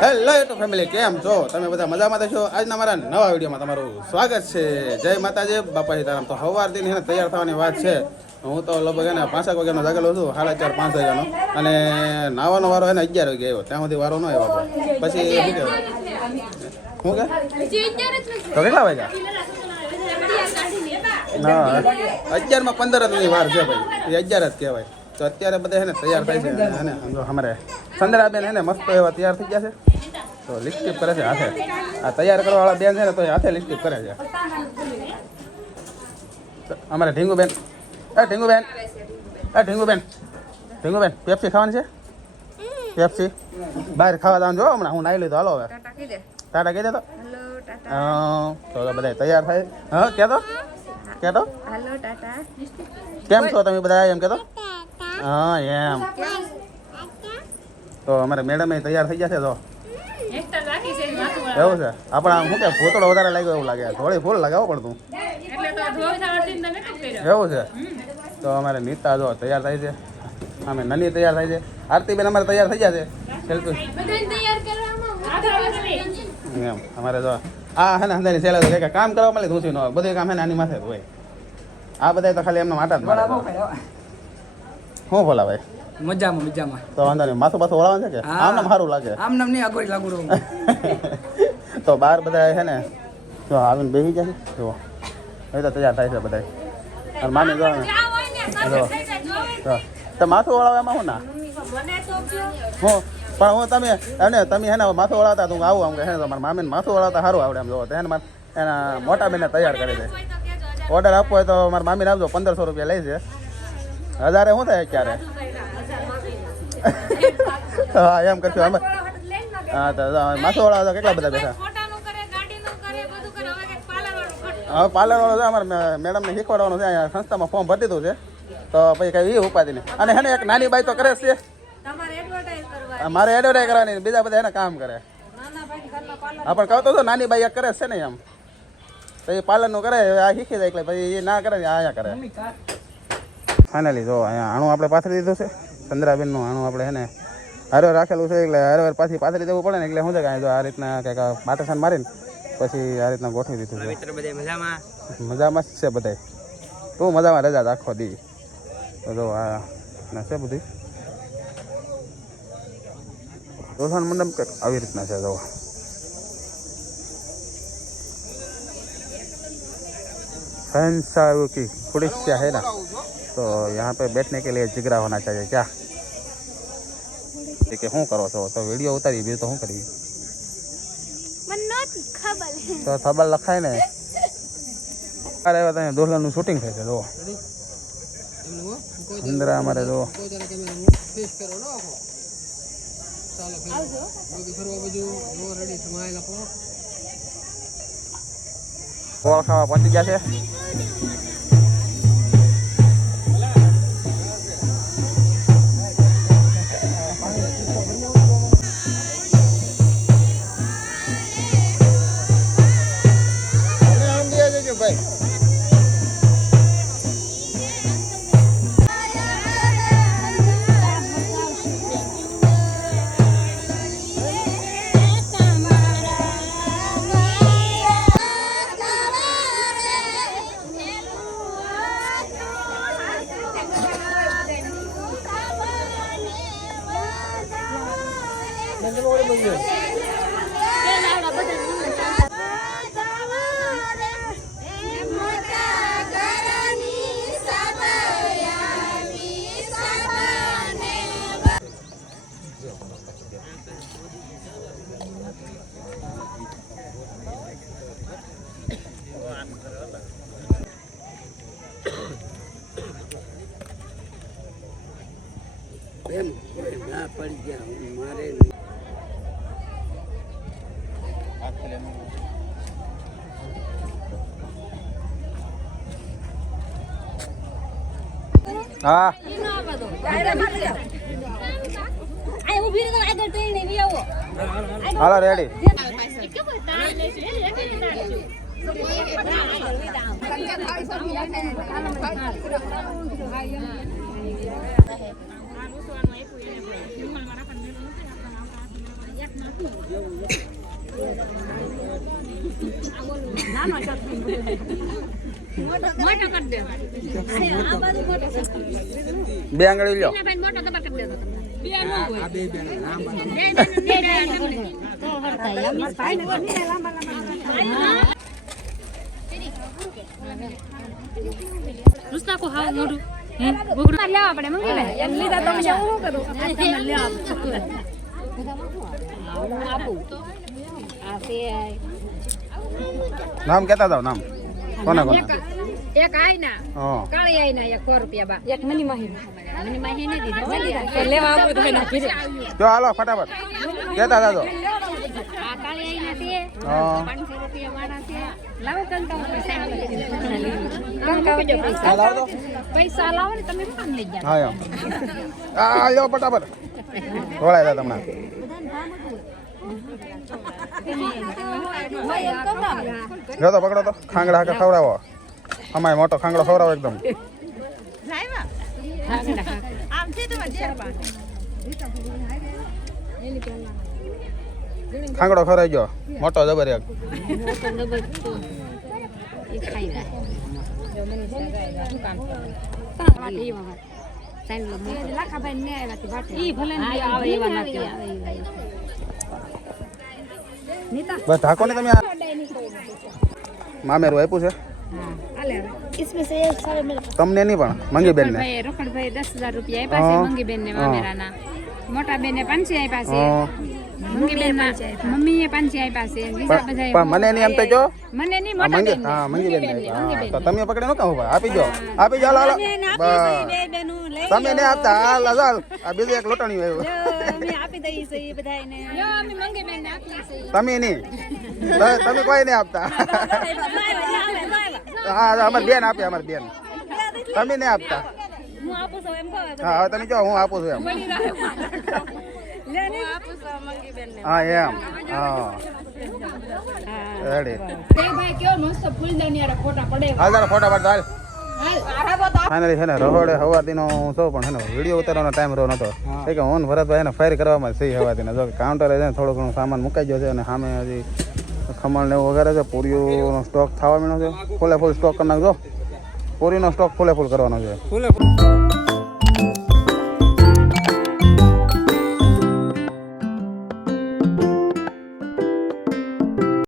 Hello YouTube family, કેમ છો તમે? બધા મજામાં છો? આજના મારા નવા વિડીયોમાં તમારું સ્વાગત છે. જય માતાજી, બાપા સીતારામ. તો સવારથી એને તૈયાર થવાની વાત છે. હું તો લગભગ એને 5 વાગ્યાનો જાગેલો છું, 4:30 5 વાગ્યાનો. અને નાવાનો વારો એને 11 વાગે આવ્યો, ત્યાં સુધી વારો ન આવ્યો. પછી શું કે તો કેટલા વાગ્યા? ના, 11:15 વાર છે ભાઈ, એ 11 જ કહેવાય. તો અત્યારે બધા એને તૈયાર થાય છે. અને અમારે સંદરાબેન એને મસ્ત એવા તૈયાર થઈ ગયા છે. તો લિપસ્ટિક કરે છે હાથે. આ તૈયાર કરવાવાળા બેન છે ને, તો એ હાથે લિપસ્ટિક કરે છે. અમારે ઢીંગુબેન, ઢીંગુબેન, ઢીંગુબેન પેપ્સી ખાવાની છે? પેપ્સી બહાર ખાવા જવાનું જો હમણાં. હું નાઈ લીધો, હાલો હવે ટાટા કહી દે તો. તો બધા તૈયાર થાય. હા કહેતો હાલો ટાટા. કેમ છો તમે બધા? એમ કહેતો. હા એમ. તો અમારે મેડમ તૈયાર થઈ ગયા છે. તો એવું છે આપણા શું કે ભૂતળો વધારે લાગ્યો એવું લાગે, થોડી ફૂલ લગાવો પડતું એવું છે. તો અમારે નીતા જો તૈયાર થાય છે, અમે નની તૈયાર થાય છે, આરતીબેન અમારે તૈયાર થઈ ગયા છે. એમ અમારે જો આ હે ને અંધારી સેલા કે કામ કરવા મળે ધૂસી ન હોય, બધું કામ હે ને આની માથે જ હોય. આ બધા તો ખાલી એમનો માટા જ મારે. શું બોલા ભાઈ? મજામાં મજામાં. તો વાંધો નહીં, માથું પાછું ઓળાવે છે કે આમ નામ સારું લાગે? આમ નામ નહીં, આગળ લાગુ રહું. તો બહાર બધા છે ને જો આવીને બેસી જાય છે. જુઓ એ તો તૈયાર થાય છે બધા. અને માની જો તો માથું ઓળાવે એમાં શું ના હું પણ હું તમે હે ને માથું ઓળાવતા તું આવું આમ કે હે તમારા મામીને માથું ઓળાવતા સારું આવડે એમ જોવો તો એને એના મોટા બેને તૈયાર કરી દે. ઓર્ડર આપવો હોય તો મારા મામીને આપજો, 1500 રૂપિયા લઈ છે. 1000 શું થાય અત્યારે? હા એમ કરશું અમે. હા તો માથું ઓળાવતા કેટલા બધા બેઠા. હવે પાર્લર વાળો છે અમારે મેડમને શીખવાડવાનું છે. અહીંયા સંસ્થામાં ફોર્મ ભરી દીધું છે. તો પછી કઈ એ ઉપાધિ નહીં. અને હે ને એક નાની બાઈ તો કરે છે, મારે એડવર્ટાઈઝ કરવાની, બીજા બધા એને કામ કરે. હા પણ કહતો હતો નાની બાઈ એક કરે છે ને એમ, તો એ પાર્લરનું કરે. આ શીખી જાય એટલે પછી એ ના કરે ને અહીંયા કરે. ફાઇનલી જો અહીંયા આણું આપણે પાથરી દીધું છે. ચંદ્રાબેનનું આણું આપણે હે ને હારવાર રાખેલું છે, એટલે હારવાર પાછી પાથરી દેવું પડે ને. એટલે શું છે કે જો આ રીતના કંઈક પાટેશન મારીને પછી આ રીતના ગોઠવી દીધું છે. મજામાં જ છે બધા. તું મજામાં રજા આખો દી. તો જો આ ના છે બધી દોસાન મંડપ કંઈક આવી રીતના છે. જો शहंशाह की खुड़िया है ना, तो यहाँ पे बैठने के लिए जिगरा होना चाहिए क्या? ठीक है, શું કરો છો? તો વિડીયો ઉતારી બીજું તો શું કરી? તો ખબર લખાય ને. અરે તમે દોહલાનું શૂટિંગ થાય છે. જો અંદર અમારે જો ફળ ખાવા પહોંચી ગયા છે. પડી ગયા મારે હા હાલો રેડી. મોટો કરી દે આ બાજુ મોટો બે આંગળી લ્યો ભાઈ મોટો કબર કરી દે બે નો હોય આ બે બેન લાંબા તો હરતા એમ ભાઈ ને લાંબા રુસ્તા કો હાવ મોઢું હે ગોગડા લેવા પડે મંગી લે એક લીધા તો હું શું કરું તમે લેવા આપો આ તે નામ કહેતા જાવ નામ કોને કોને એક આઈના હા કાળી આઈના 100 રૂપિયા બા એક મની માહી ને દીધા લેવા આપો તો નાખી જો હાલો ફટાફટ કહેતા જાજો આ કાળી આઈના તે હા 500 રૂપિયા વાળા છે લાવો કંકા હા લાવો તો પૈસા લાવો ને તમે કામ લઈ જાવ હા યો આ લ્યો ફટાફટ રોળાય જા તમને જો તો પકડો તો ખાંગડા હાકે ખવડાવો અમાય મોટો ખાંગડો ખવડાવો એકદમ ખાંગડો ખવડાવી ગયો મોટો જબર એક બસ ઢાકો ને તમે મામેરું આપ્યું છે इसमें से एक सारे मेरे તમને નહીં પણ મંગી બેન ને ભાઈ રોકડભાઈ 10,000 રૂપિયા આપ્યા છે મંગી બેન ને મામેરાના મોટા બેન ને 500 આપ્યા છે મંગી બેન ના મમ્મી એ 500 આપ્યા છે બીજા બધા પણ મને નહીં એમ તો જો મને નહીં આ મોટા મંગી બેન હા મંગી બેન ને તો તમે પકડે નો કામ આપી જો આપી જો હાલો બસ તમે ને આપતા હાલ હાલ આ બીજું એક લોટણી આવ્યું અમે આપી દઈએ છે એ બધાને યો અમે મંગી બેન ને આપી છે તમે નહીં તમે કોઈ નહીં આપતા હા અમારી બેન આપે અમારી બેન તમે નહીં આપતા હું આપું છું એમ કહો હા હવે તમે જો હું આપું છું એમ લે ને આપું છું મંગી બેન ને હા એમ હા રેડી ભાઈ કેવો મસ્ત ફૂલદાની આરે ફોટા પડે હાલ તારા ફોટા પાડ હાલ હાલ ફાઇનલી છે ને રહોડે હવાતીનો હું છું પણ છે ને વિડીયો ઉતારવાનો ટાઈમ રહ્યો નતો એ કે હું ભરતભાઈ એને ફાયર કરવામાં સહી હવાતીને જો કે કાઉન્ટરે છે ને થોડું ઘણું સામાન મુકાઈ ગયો છે અને સામે હજી ખમણ ને એવું વગેરે છે પૂરીઓનો સ્ટોક થવા માંડ્યો છે ફૂલે ફૂલ સ્ટોક કરી નાખજો પૂરીનો સ્ટોક ફૂલે ફૂલ કરવાનો છે ફૂલે